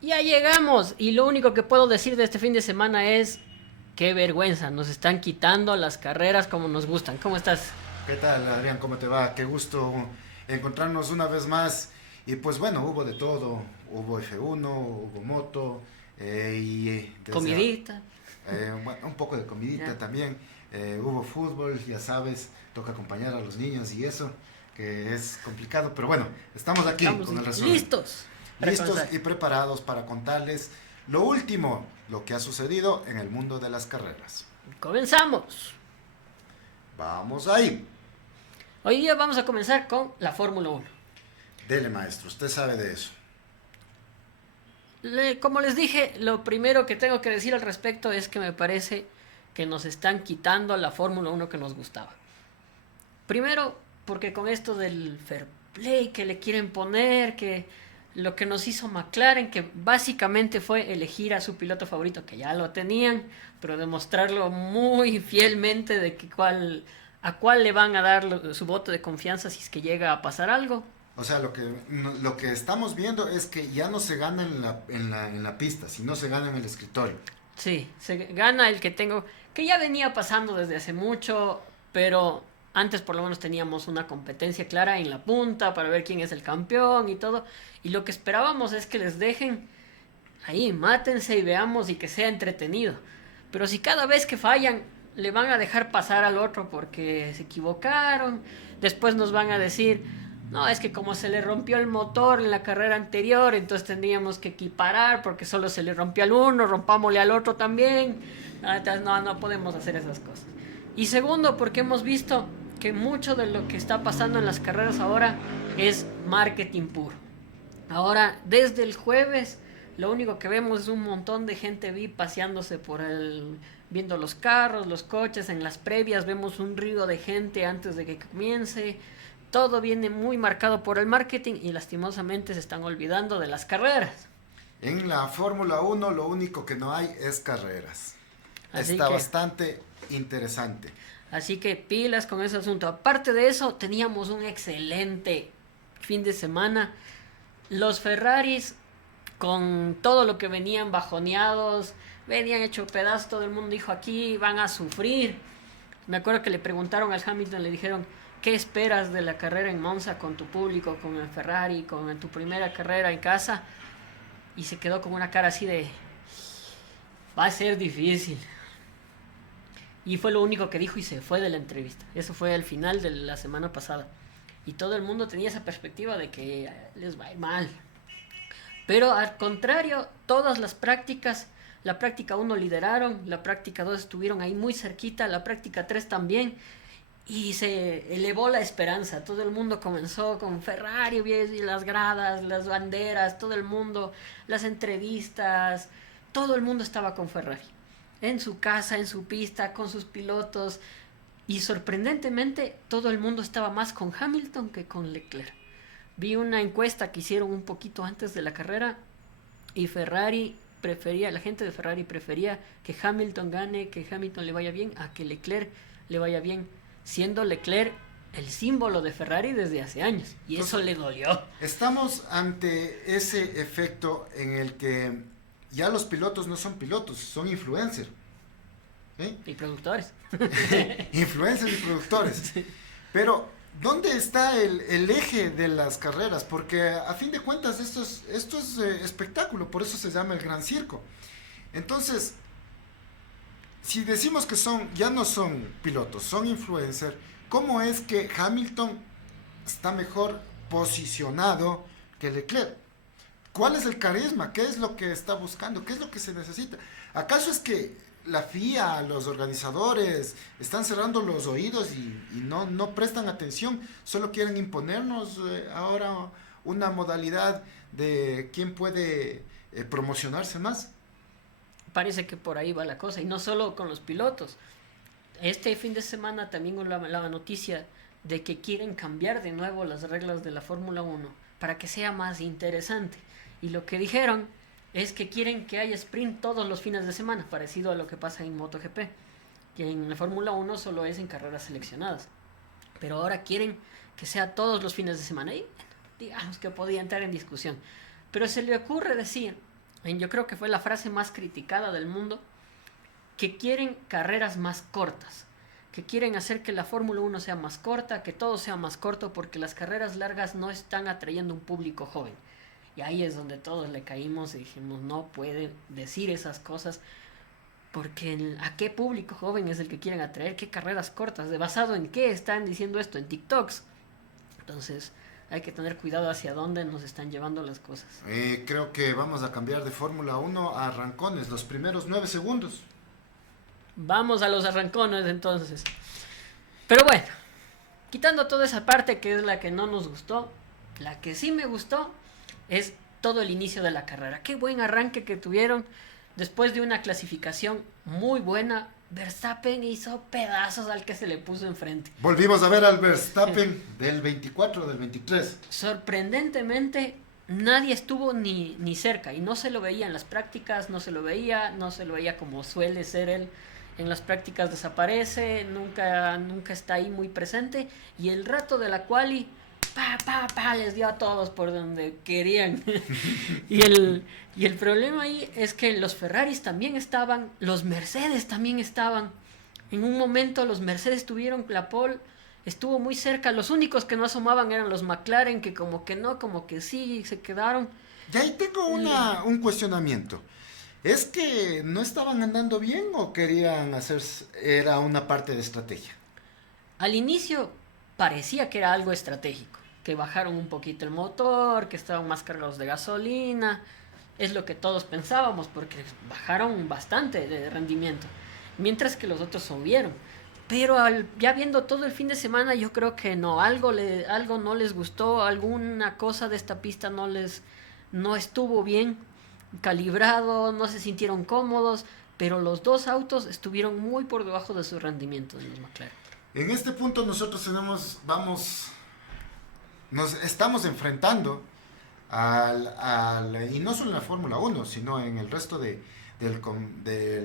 Ya llegamos y lo único que puedo decir de este fin de semana es qué vergüenza, nos están quitando las carreras como nos gustan. ¿Cómo estás? ¿Qué tal, Adrián? ¿Cómo te va? Qué gusto encontrarnos una vez más. Y pues bueno, hubo de todo. Hubo F1, hubo moto y desde Comidita. bueno, un poco de comidita Ya. también. Hubo fútbol, ya sabes, toca acompañar a los niños y eso, que es complicado. Pero bueno, estamos aquí Estamos con el resumen. listos para Listos comenzar. y preparados para contarles lo último, lo que ha sucedido en el mundo de las carreras. Comenzamos. Vamos ahí. Hoy día vamos a comenzar con la Fórmula 1. Dele, maestro, usted sabe de eso. Como les dije, lo primero que tengo que decir al respecto es que me parece que nos están quitando la Fórmula 1 que nos gustaba. Primero, porque con esto del fair play que le quieren poner, que lo que nos hizo McLaren, que básicamente fue elegir a su piloto favorito, que ya lo tenían, pero demostrarlo muy fielmente de que a cuál le van a dar su voto de confianza si es que llega a pasar algo. O sea, lo que estamos viendo es que ya no se gana en la pista, sino se gana en el escritorio. Sí, se gana el que tengo, que ya venía pasando desde hace mucho, pero antes por lo menos teníamos una competencia clara en la punta para ver quién es el campeón y todo. Y lo que esperábamos es que les dejen ahí, mátense y veamos y que sea entretenido. Pero si cada vez que fallan le van a dejar pasar al otro porque se equivocaron, después nos van a decir, no, es que como se le rompió el motor en la carrera anterior, entonces tendríamos que equiparar porque solo se le rompió al uno, rompámosle al otro también. Entonces no podemos hacer esas cosas. Y segundo, porque hemos visto que mucho de lo que está pasando en las carreras ahora es marketing puro. Ahora, desde el jueves, lo único que vemos es un montón de gente VIP paseándose viendo los carros, los coches, en las previas vemos un río de gente antes de que comience. Todo viene muy marcado por el marketing y lastimosamente se están olvidando de las carreras. En la Fórmula 1 lo único que no hay es carreras. Así Está que, bastante interesante. así que pilas con ese asunto. Aparte de eso, teníamos un excelente fin de semana. Los Ferraris, con todo lo que venían bajoneados, venían hecho pedazo, todo el mundo dijo aquí van a sufrir. Me acuerdo que le preguntaron al Hamilton, le dijeron, ¿qué esperas de la carrera en Monza con tu público, con el Ferrari, con tu primera carrera en casa? Y se quedó con una cara así de, va a ser difícil. Y fue lo único que dijo y se fue de la entrevista. Eso fue al final de la semana pasada. Y todo el mundo tenía esa perspectiva de que les va a ir mal. Pero al contrario, todas las prácticas, la práctica 1 lideraron, la práctica 2 estuvieron ahí muy cerquita, la práctica 3 también, y se elevó la esperanza. Todo el mundo comenzó con Ferrari, y las gradas, las banderas, todo el mundo, las entrevistas, todo el mundo estaba con Ferrari. En su casa, en su pista, con sus pilotos, y sorprendentemente todo el mundo estaba más con Hamilton que con Leclerc. Vi una encuesta que hicieron un poquito antes de la carrera y la gente de Ferrari prefería que Hamilton gane, que Hamilton le vaya bien, a que Leclerc le vaya bien, siendo Leclerc el símbolo de Ferrari desde hace años. Y eso Entonces, le dolió. estamos ante ese efecto en el que ya los pilotos no son pilotos, son influencers. ¿Eh? Y productores. Influencers y productores. Pero, ¿dónde está el eje de las carreras? Porque a fin de cuentas esto es espectáculo, por eso se llama el Gran Circo. Entonces, si decimos que ya no son pilotos, son influencers, ¿cómo es que Hamilton está mejor posicionado que Leclerc? ¿Cuál es el carisma? ¿Qué es lo que está buscando? ¿Qué es lo que se necesita? ¿Acaso es que la FIA, los organizadores, están cerrando los oídos y no prestan atención? Solo quieren imponernos ahora una modalidad de quién puede promocionarse más. Parece que por ahí va la cosa. Y no solo con los pilotos. Este fin de semana también la noticia de que quieren cambiar de nuevo las reglas de la Fórmula 1 para que sea más interesante. Y lo que dijeron es que quieren que haya sprint todos los fines de semana, parecido a lo que pasa en MotoGP, que en la Fórmula 1 solo es en carreras seleccionadas. Pero ahora quieren que sea todos los fines de semana. Y digamos que podía entrar en discusión. Pero se le ocurre decir yo creo que fue la frase más criticada del mundo, que quieren carreras más cortas, que quieren hacer que la Fórmula 1 sea más corta, que todo sea más corto, porque las carreras largas no están atrayendo un público joven. Y ahí es donde todos le caímos y dijimos, no puede decir esas cosas, porque ¿a qué público joven es el que quieren atraer? ¿Qué carreras cortas? ¿De basado en qué están diciendo esto? En TikToks. Entonces hay que tener cuidado hacia dónde nos están llevando las cosas. Creo que vamos a cambiar de Fórmula 1 a arrancones, los primeros 9 segundos. Vamos a los arrancones entonces. Pero bueno, quitando toda esa parte que es la que no nos gustó, la que sí me gustó es todo el inicio de la carrera. Qué buen arranque que tuvieron. Después de una clasificación muy buena, Verstappen hizo pedazos al que se le puso enfrente. Volvimos a ver al Verstappen del 24, del 23. Sorprendentemente, nadie estuvo ni cerca y no se lo veía en las prácticas, no se lo veía como suele ser él. En las prácticas desaparece, nunca está ahí muy presente, y el rato de la quali, les dio a todos por donde querían. y el problema ahí es que los Ferraris también estaban, los Mercedes también estaban. En un momento los Mercedes tuvieron la pole, estuvo muy cerca, los únicos que no asomaban eran los McLaren, que como que no, como que sí, se quedaron. Y ahí tengo un cuestionamiento. ¿Es que no estaban andando bien o querían era una parte de estrategia? Al inicio parecía que era algo estratégico, que bajaron un poquito el motor, que estaban más cargados de gasolina, es lo que todos pensábamos, porque bajaron bastante de rendimiento, mientras que los otros subieron. Pero ya viendo todo el fin de semana, yo creo que no, algo no les gustó, alguna cosa de esta pista no estuvo bien calibrado, no se sintieron cómodos, pero los dos autos estuvieron muy por debajo de su rendimiento de los McLaren. En este punto nosotros nos estamos enfrentando y no solo en la Fórmula 1, sino en el resto de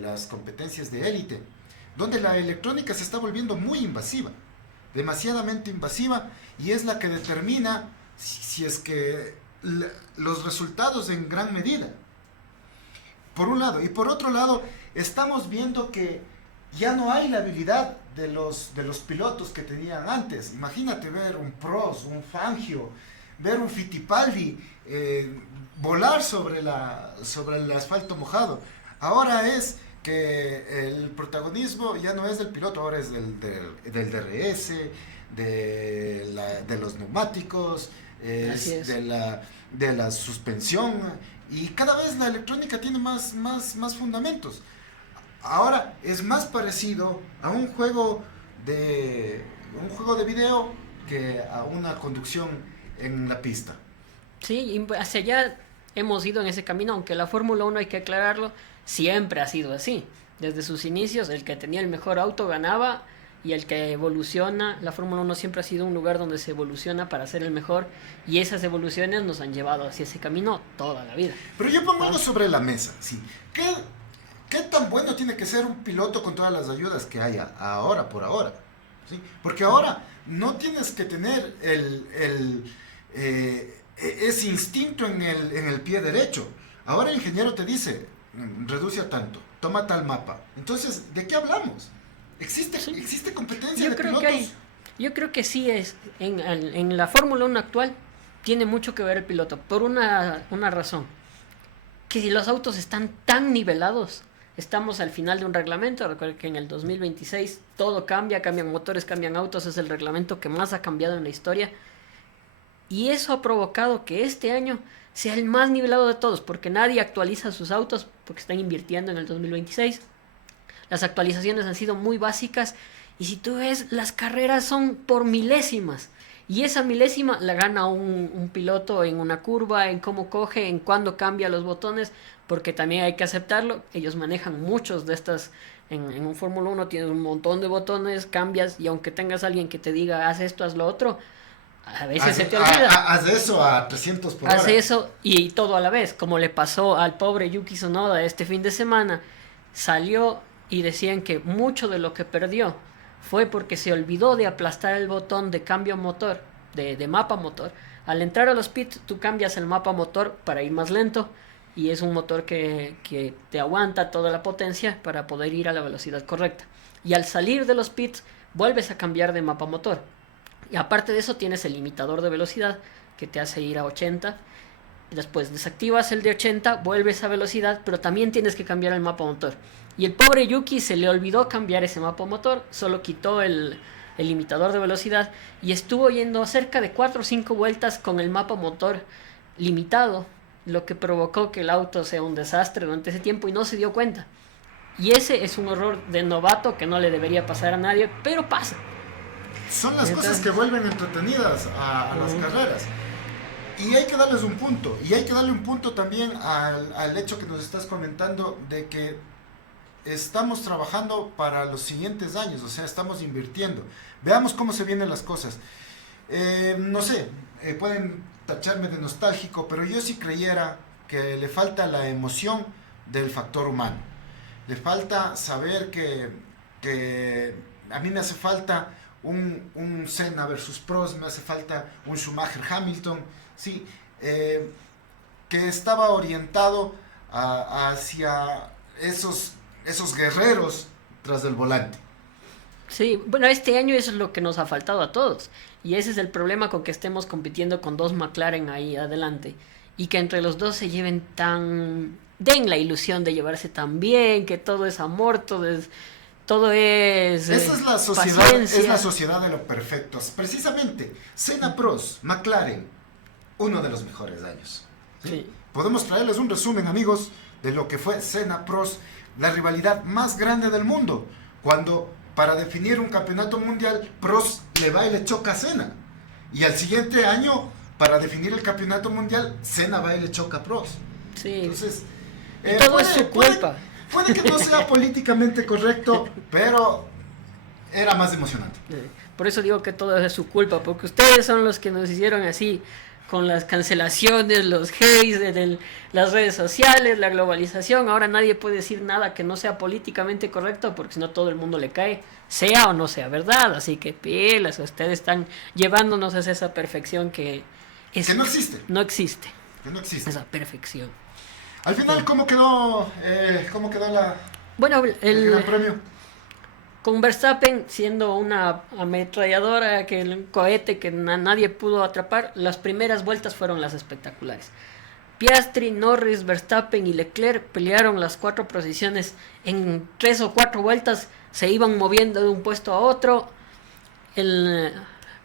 las competencias de élite, donde la electrónica se está volviendo muy invasiva, demasiadamente invasiva, y es la que determina si es que los resultados en gran medida. Por un lado, y por otro lado, estamos viendo que ya no hay la habilidad de los pilotos que tenían antes. Imagínate ver un Prost, un Fangio, ver un Fittipaldi volar sobre el asfalto mojado. Ahora es que el protagonismo ya no es del piloto, ahora es del DRS, de los neumáticos, de la suspensión. Y cada vez la electrónica tiene más fundamentos. Ahora es más parecido a un juego de video que a una conducción en la pista. Sí, y hacia allá hemos ido en ese camino, aunque la Fórmula 1, hay que aclararlo, siempre ha sido así. Desde sus inicios, el que tenía el mejor auto ganaba, y el que evoluciona, la Fórmula 1 siempre ha sido un lugar donde se evoluciona para ser el mejor, y esas evoluciones nos han llevado hacia ese camino toda la vida. Pero yo pongo algo sobre la mesa, ¿sí? ¿Qué tan bueno tiene que ser un piloto con todas las ayudas que haya por ahora? ¿Sí? Porque ahora no tienes que tener ese instinto en el pie derecho. Ahora el ingeniero te dice, reduce a tanto, toma tal mapa. Entonces, ¿de qué hablamos? ¿Existe competencia de pilotos? Yo creo que sí es. En la Fórmula 1 actual tiene mucho que ver el piloto, por una razón. Que los autos están tan nivelados. Estamos al final de un reglamento. Recuerden que en el 2026 todo cambia, cambian motores, cambian autos. Es el reglamento que más ha cambiado en la historia. Y eso ha provocado que este año sea el más nivelado de todos, porque nadie actualiza sus autos, porque están invirtiendo en el 2026. Las actualizaciones han sido muy básicas, y si tú ves, las carreras son por milésimas, y esa milésima la gana un piloto en una curva, en cómo coge, en cuándo cambia los botones, porque también hay que aceptarlo, ellos manejan muchos de estas. En un Fórmula 1 tienes un montón de botones, cambias, y aunque tengas alguien que te diga haz esto, haz lo otro, a veces se te olvida. Haz eso a 300 por hora. Haz eso y todo a la vez, como le pasó al pobre Yuki Tsunoda este fin de semana. Salió y decían que mucho de lo que perdió fue porque se olvidó de aplastar el botón de cambio motor, de mapa motor. Al entrar a los pits, tú cambias el mapa motor para ir más lento, y es un motor que te aguanta toda la potencia para poder ir a la velocidad correcta. Y al salir de los pits vuelves a cambiar de mapa motor. Y aparte de eso tienes el limitador de velocidad que te hace ir a 80. Después desactivas el de 80, vuelves a velocidad, pero también tienes que cambiar el mapa motor. Y el pobre Yuki se le olvidó cambiar ese mapa motor, solo quitó el limitador de velocidad y estuvo yendo cerca de 4 o 5 vueltas con el mapa motor limitado, lo que provocó que el auto sea un desastre durante ese tiempo y no se dio cuenta. Y ese es un error de novato que no le debería pasar a nadie, pero pasa. Son las cosas que vuelven entretenidas a las carreras. Y hay que darles un punto. Y hay que darle un punto también al hecho que nos estás comentando de que estamos trabajando para los siguientes años. O sea, estamos invirtiendo. Veamos cómo se vienen las cosas. No sé, pueden tacharme de nostálgico, pero yo sí creyera que le falta la emoción del factor humano. Le falta saber que a mí me hace falta un Senna versus Prost, me hace falta un Schumacher-Hamilton, sí, que estaba orientado hacia esos guerreros tras del volante. Sí, bueno, este año eso es lo que nos ha faltado a todos. Y ese es el problema con que estemos compitiendo con dos McLaren ahí adelante. Y que entre los dos se lleven den la ilusión de llevarse tan bien, que todo es amor, todo es esa es la sociedad, paciencia. Es la sociedad de lo perfecto. Precisamente, Senna Prost, McLaren, uno de los mejores años. ¿Sí? Sí. Podemos traerles un resumen, amigos, de lo que fue Senna Prost, la rivalidad más grande del mundo. Cuando para definir un campeonato mundial, Prost le va y le choca a Senna. Y al siguiente año, para definir el campeonato mundial, Senna va y le choca a Prost. Sí. Entonces, todo es su culpa. Puede que no sea políticamente correcto, pero era más emocionante. Por eso digo que todo es su culpa, porque ustedes son los que nos hicieron así, con las cancelaciones, los hates, las redes sociales, la globalización. Ahora nadie puede decir nada que no sea políticamente correcto, porque si no todo el mundo le cae, sea o no sea verdad. Así que pilas, ustedes están llevándonos hacia esa perfección que no existe. No existe. Que no existe. Esa perfección. Al final, ¿cómo quedó el Gran Premio? Con Verstappen siendo una ametralladora, que el cohete que nadie pudo atrapar, las primeras vueltas fueron las espectaculares. Piastri, Norris, Verstappen y Leclerc pelearon las 4 posiciones en 3 o 4 vueltas, se iban moviendo de un puesto a otro. El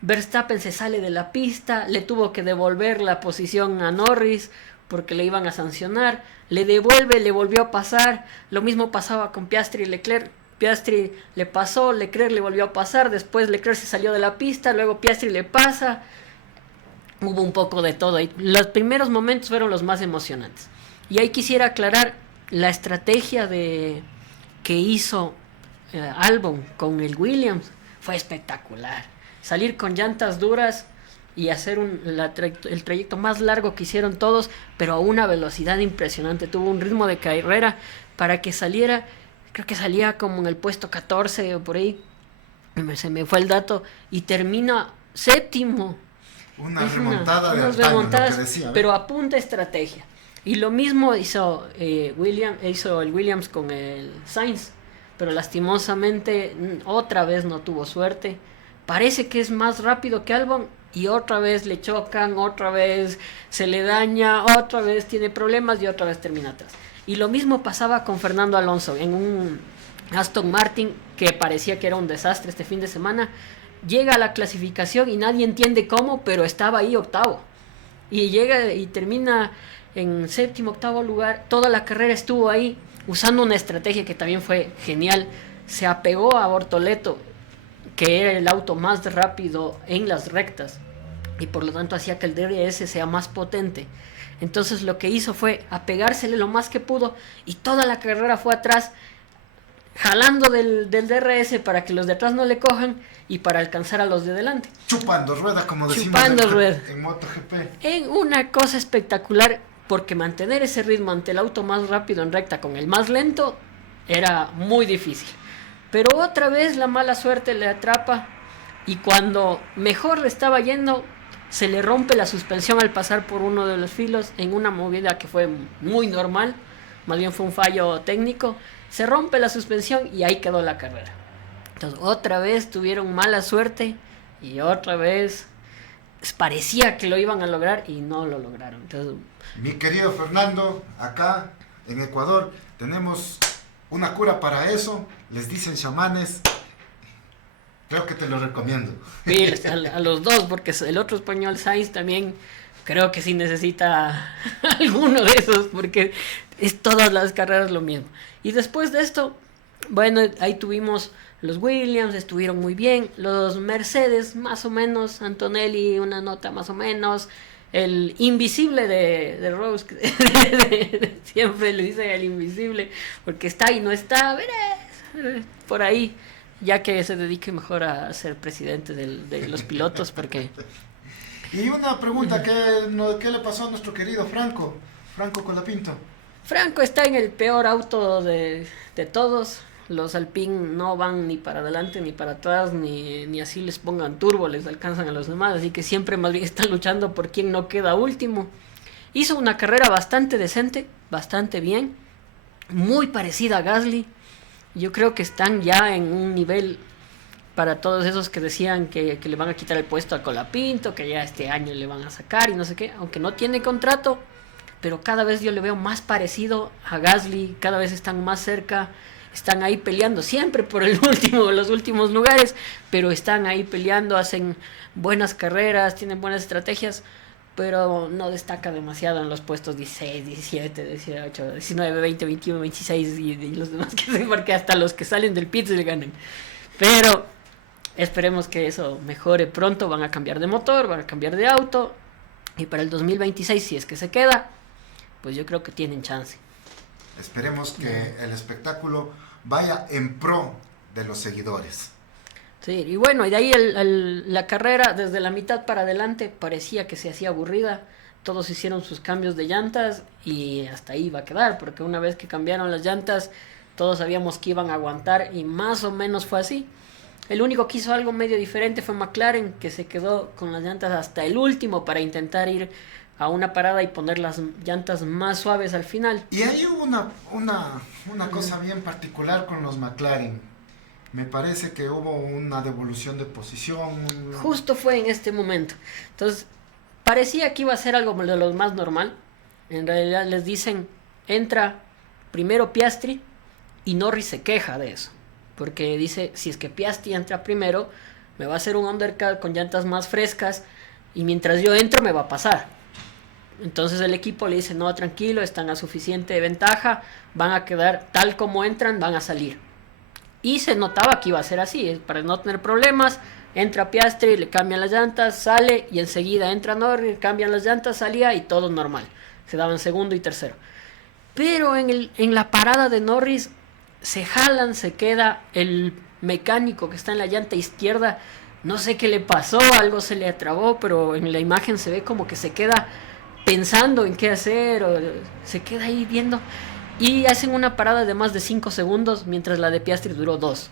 Verstappen se sale de la pista, le tuvo que devolver la posición a Norris porque le iban a sancionar, le devuelve, le volvió a pasar, lo mismo pasaba con Piastri y Leclerc. Piastri le pasó, Leclerc le volvió a pasar, después Leclerc se salió de la pista, luego Piastri le pasa, hubo un poco de todo, y los primeros momentos fueron los más emocionantes. Y ahí quisiera aclarar la estrategia que hizo Albon con el Williams, fue espectacular. Salir con llantas duras y hacer el trayecto más largo que hicieron todos, pero a una velocidad impresionante. Tuvo un ritmo de carrera para que saliera, creo que salía como en el puesto 14 o por ahí, se me fue el dato, y termina séptimo. Una remontada de antaño, lo que decía, pero a punta estrategia. Y lo mismo hizo el Williams con el Sainz, pero lastimosamente otra vez no tuvo suerte. Parece que es más rápido que Albon y otra vez le chocan, otra vez se le daña, otra vez tiene problemas y otra vez termina atrás. Y lo mismo pasaba con Fernando Alonso en un Aston Martin que parecía que era un desastre este fin de semana. Llega a la clasificación y nadie entiende cómo, pero estaba ahí octavo. Y llega y termina en séptimo, octavo lugar. Toda la carrera estuvo ahí usando una estrategia que también fue genial. Se apegó a Bortoleto, que era el auto más rápido en las rectas, y por lo tanto hacía que el DRS sea más potente. Entonces lo que hizo fue apegársele lo más que pudo, y toda la carrera fue atrás, jalando del DRS para que los de atrás no le cojan y para alcanzar a los de delante. Chupando rueda, como decimos en MotoGP. En una cosa espectacular, porque mantener ese ritmo ante el auto más rápido en recta con el más lento era muy difícil. Pero otra vez la mala suerte le atrapa, y cuando mejor le estaba yendo, se le rompe la suspensión al pasar por uno de los filos en una movida que fue muy normal, más bien fue un fallo técnico, se rompe la suspensión y ahí quedó la carrera. Entonces otra vez tuvieron mala suerte y otra vez parecía que lo iban a lograr y no lo lograron. Entonces, mi querido Fernando, acá en Ecuador tenemos una cura para eso, les dicen chamanes. Creo que te lo recomiendo. Pilas a los dos, porque el otro español, Sainz, también creo que sí necesita alguno de esos, porque es todas las carreras lo mismo. Y después de esto, bueno, ahí tuvimos los Williams, estuvieron muy bien. Los Mercedes, más o menos. Antonelli, una nota más o menos. El invisible de Rose, siempre le dicen el invisible, porque está y no está, verás, por ahí. Ya que se dedique mejor a ser presidente de los pilotos, porque... Y una pregunta, ¿qué le pasó a nuestro querido Franco Colapinto? Franco está en el peor auto de todos. Los Alpine no van ni para adelante ni para atrás, ni así les pongan turbo, les alcanzan a los demás. Así que siempre más bien están luchando por quién no queda último. Hizo una carrera bastante decente, bastante bien, muy parecida a Gasly. Yo creo que están ya en un nivel para todos esos que decían que le van a quitar el puesto a Colapinto, que ya este año le van a sacar y no sé qué, aunque no tiene contrato, pero cada vez yo le veo más parecido a Gasly, cada vez están más cerca, están ahí peleando siempre por los últimos lugares, pero están ahí peleando, hacen buenas carreras, tienen buenas estrategias, pero no destaca demasiado en los puestos 16, 17, 18, 19, 20, 21, 26 y los demás que se, porque hasta los que salen del pit se ganan. Pero esperemos que eso mejore pronto, van a cambiar de motor, van a cambiar de auto y para el 2026, si es que se queda, pues yo creo que tienen chance. Esperemos que el espectáculo vaya en pro de los seguidores. Sí, y bueno, y de ahí la carrera desde la mitad para adelante parecía que se hacía aburrida. Todos hicieron sus cambios de llantas y hasta ahí va a quedar, porque una vez que cambiaron las llantas, todos sabíamos que iban a aguantar y más o menos fue así. El único que hizo algo medio diferente fue McLaren, que se quedó con las llantas hasta el último para intentar ir a una parada y poner las llantas más suaves al final. Y ahí hubo una cosa bien particular con los McLaren. Me parece que hubo una devolución de posición. Justo fue en este momento. Entonces, parecía que iba a ser algo de lo más normal. En realidad les dicen, entra primero Piastri y Norris se queja de eso. Porque dice, si es que Piastri entra primero, me va a hacer un undercut con llantas más frescas y mientras yo entro me va a pasar. Entonces el equipo le dice, no, tranquilo, están a suficiente ventaja, van a quedar tal como entran, van a salir. Y se notaba que iba a ser así, para no tener problemas, entra Piastri, le cambian las llantas, sale y enseguida entra Norris, cambian las llantas, salía y todo normal. Se daban segundo y tercero. Pero en la parada de Norris se jalan, se queda el mecánico que está en la llanta izquierda, no sé qué le pasó, algo se le atrabó, pero en la imagen se ve como que se queda pensando en qué hacer, o se queda ahí viendo. Y hacen una parada de más de 5 segundos, mientras la de Piastri duró 2.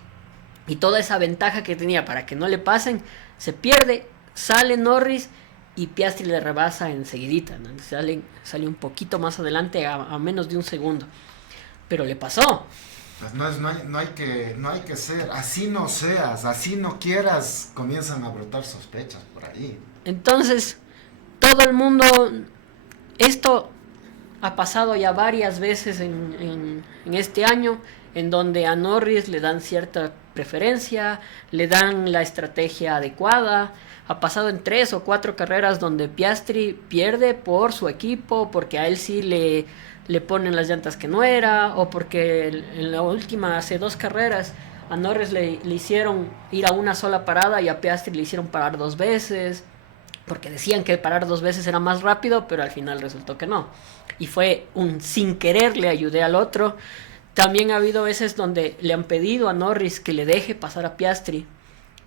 Y toda esa ventaja que tenía para que no le pasen, se pierde, sale Norris y Piastri le rebasa enseguidita, ¿no? Sale un poquito más adelante a menos de un segundo. Pero le pasó. Pues no hay que ser, así no seas, así no quieras, comienzan a brotar sospechas por ahí. Entonces, todo el mundo, esto ha pasado ya varias veces en este año, en donde a Norris le dan cierta preferencia, le dan la estrategia adecuada. Ha pasado en 3 o 4 carreras donde Piastri pierde por su equipo, porque a él sí le ponen las llantas que no era, o porque en la última, hace 2 carreras, a Norris le hicieron ir a una sola parada y a Piastri le hicieron parar 2 veces, porque decían que parar 2 veces era más rápido, pero al final resultó que no. Y fue un sin querer le ayudé al otro. También ha habido veces donde le han pedido a Norris que le deje pasar a Piastri,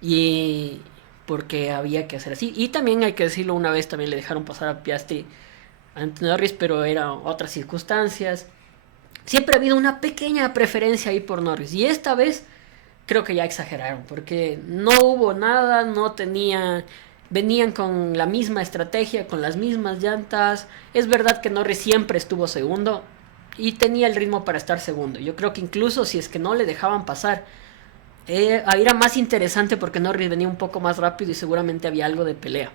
y porque había que hacer así. Y también hay que decirlo, una vez también le dejaron pasar a Piastri ante Norris, pero eran otras circunstancias. Siempre ha habido una pequeña preferencia ahí por Norris, y esta vez creo que ya exageraron, porque no hubo nada, no tenía venían con la misma estrategia, con las mismas llantas. Es verdad que Norris siempre estuvo segundo y tenía el ritmo para estar segundo. Yo creo que incluso si es que no le dejaban pasar, era más interesante porque Norris venía un poco más rápido y seguramente había algo de pelea.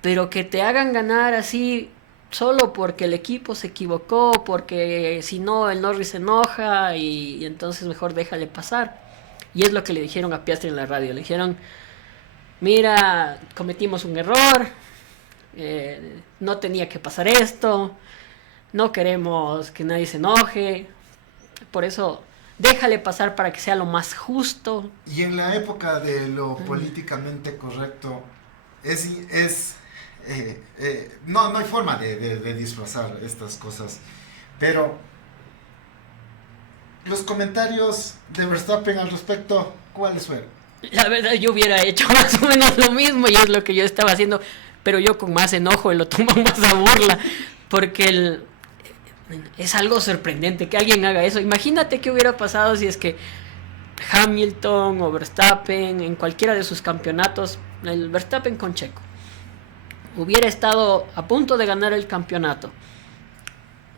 Pero que te hagan ganar así solo porque el equipo se equivocó, porque si no el Norris se enoja y entonces mejor déjale pasar. Y es lo que le dijeron a Piastri en la radio. Le dijeron, mira, cometimos un error, no tenía que pasar esto, no queremos que nadie se enoje, por eso déjale pasar para que sea lo más justo. Y en la época de lo políticamente correcto, no hay forma de disfrazar estas cosas, pero los comentarios de Verstappen al respecto, ¿cuáles fueron? La verdad yo hubiera hecho más o menos lo mismo y es lo que yo estaba haciendo, pero yo con más enojo y lo tomo más a burla, porque es algo sorprendente que alguien haga eso. Imagínate qué hubiera pasado si es que Hamilton o Verstappen en cualquiera de sus campeonatos, el Verstappen con Checo, hubiera estado a punto de ganar el campeonato.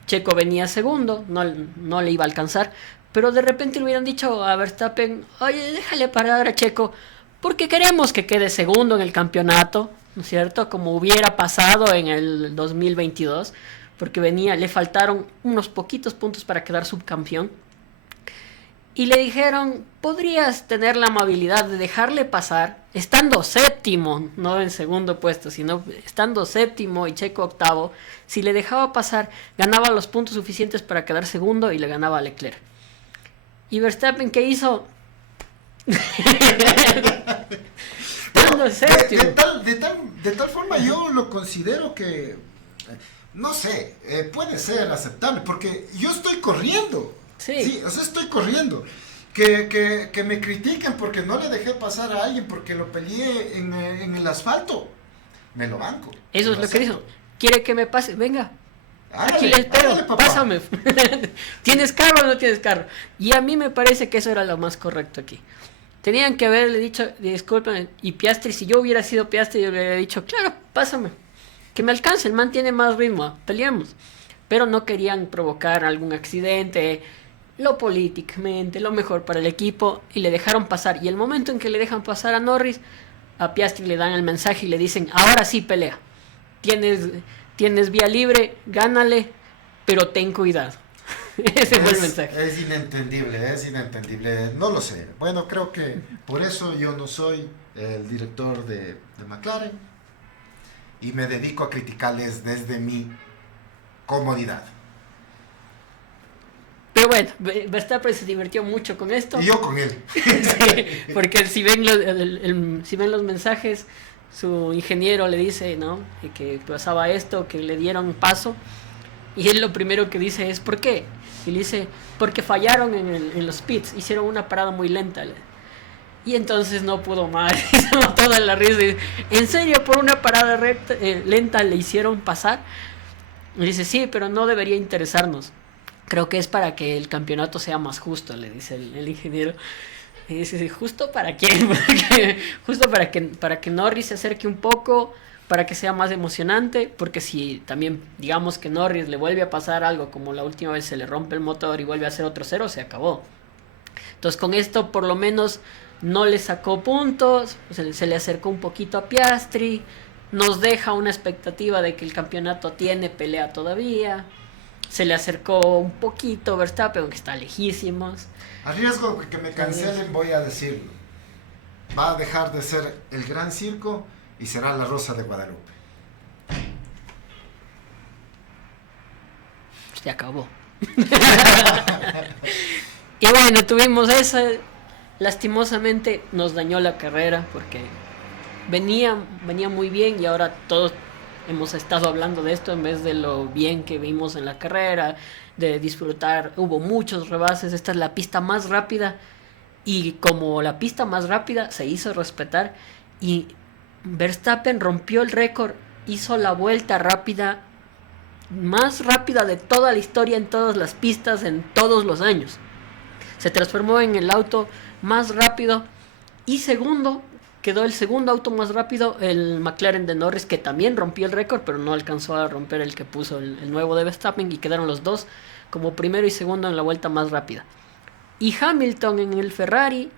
Checo venía segundo, no le iba a alcanzar, pero de repente le hubieran dicho a Verstappen, oye, déjale parar a Checo, porque queremos que quede segundo en el campeonato, ¿no es cierto? Como hubiera pasado en el 2022, porque le faltaron unos poquitos puntos para quedar subcampeón. Y le dijeron, podrías tener la amabilidad de dejarle pasar, estando séptimo, no en segundo puesto, sino estando séptimo y Checo octavo. Si le dejaba pasar, ganaba los puntos suficientes para quedar segundo y le ganaba a Leclerc. ¿Y Verstappen qué hizo? Estando séptimo. De tal forma yo lo considero que, no sé, puede ser aceptable, porque yo estoy corriendo. Sí, o sea, estoy corriendo. Que me critiquen porque no le dejé pasar a alguien porque lo peleé en el asfalto. Me lo banco. Eso es lo que dijo. ¿Quiere que me pase? Venga. Hágale, aquí le espero. hágale, Pásame. ¿Tienes carro o no tienes carro? Y a mí me parece que eso era lo más correcto aquí. Tenían que haberle dicho, disculpen, y Piastri, si yo hubiera sido Piastri, yo le hubiera dicho, claro, pásame. Que me alcance, el man tiene más ritmo, peleemos. Pero no querían provocar algún accidente, lo políticamente, lo mejor para el equipo, y le dejaron pasar. Y el momento en que le dejan pasar a Norris, a Piastri le dan el mensaje y le dicen, ahora sí pelea, tienes vía libre, gánale, pero ten cuidado. Ese fue el mensaje. Es inentendible, no lo sé. Bueno, creo que por eso yo no soy el director de McLaren y me dedico a criticarles desde mi comodidad. Pero bueno, Verstappen se divirtió mucho con esto. Y yo con él. Sí, porque si ven los mensajes, su ingeniero le dice, ¿no?, que pasaba esto, que le dieron paso. Y él lo primero que dice es, ¿por qué? Y le dice, porque fallaron en los pits, hicieron una parada muy lenta. Y entonces no pudo más, y se mató de la risa. Y dice, ¿en serio por una parada lenta le hicieron pasar? Y dice, sí, pero no debería interesarnos. Creo que es para que el campeonato sea más justo, le dice el ingeniero. Y dice, ¿justo para quién? Justo para que Norris se acerque un poco, para que sea más emocionante, porque si también digamos que Norris le vuelve a pasar algo como la última vez, se le rompe el motor y vuelve a hacer otro cero, se acabó. Entonces con esto por lo menos no le sacó puntos, se le acercó un poquito a Piastri, nos deja una expectativa de que el campeonato tiene pelea todavía. Se le acercó un poquito Verstappen, aunque está lejísimos. A riesgo de que me cancelen, voy a decirlo. Va a dejar de ser el Gran Circo y será la Rosa de Guadalupe. Se acabó. Y bueno, tuvimos esa. Lastimosamente nos dañó la carrera porque venía muy bien y ahora todos hemos estado hablando de esto en vez de lo bien que vimos en la carrera, de disfrutar. Hubo muchos rebases, esta es la pista más rápida y como la pista más rápida se hizo respetar y Verstappen rompió el récord, hizo la vuelta rápida más rápida de toda la historia en todas las pistas en todos los años. Se transformó en el auto más rápido y segundo quedó el segundo auto más rápido, el McLaren de Norris, que también rompió el récord, pero no alcanzó a romper el que puso el nuevo de Verstappen, y quedaron los dos como primero y segundo en la vuelta más rápida. Y Hamilton en el Ferrari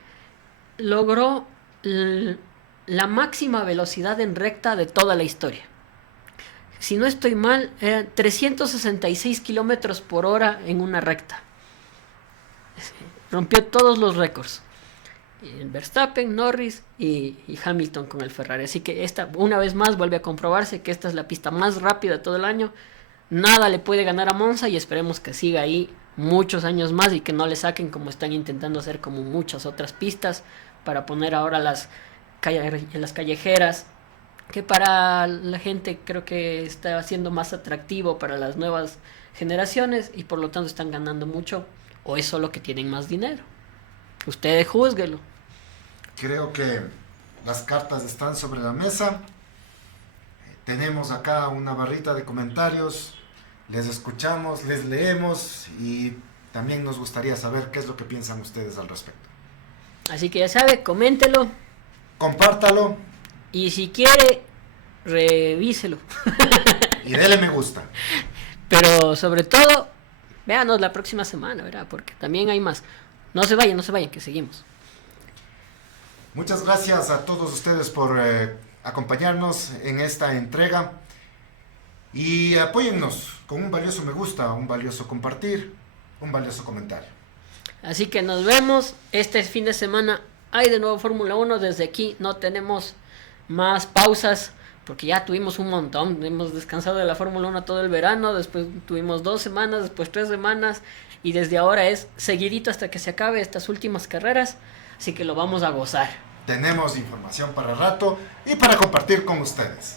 logró la máxima velocidad en recta de toda la historia. Si no estoy mal, eran 366 kilómetros por hora en una recta. Rompió todos los récords. Verstappen, Norris y Hamilton con el Ferrari. Así que esta, una vez más, vuelve a comprobarse que esta es la pista más rápida de todo el año. Nada le puede ganar a Monza y esperemos que siga ahí muchos años más y que no le saquen como están intentando hacer como muchas otras pistas para poner ahora las callejeras, que para la gente creo que está siendo más atractivo para las nuevas generaciones y por lo tanto están ganando mucho, o es solo que tienen más dinero. Ustedes júzguelo. Creo que las cartas están sobre la mesa. Tenemos acá una barrita de comentarios. Les escuchamos, les leemos y también nos gustaría saber qué es lo que piensan ustedes al respecto. Así que ya sabe, coméntelo. Compártalo. Y si quiere, revíselo. Y dele me gusta. Pero sobre todo, véanos la próxima semana, ¿verdad? Porque también hay más. No se vayan, que seguimos. Muchas gracias a todos ustedes por acompañarnos en esta entrega. Y apóyennos con un valioso me gusta, un valioso compartir, un valioso comentario. Así que nos vemos. Este fin de semana hay de nuevo Fórmula 1. Desde aquí no tenemos más pausas porque ya tuvimos un montón. Hemos descansado de la Fórmula 1 todo el verano, después tuvimos 2 semanas, después 3 semanas y desde ahora es seguidito hasta que se acabe estas últimas carreras. Así que lo vamos a gozar. Tenemos información para rato y para compartir con ustedes.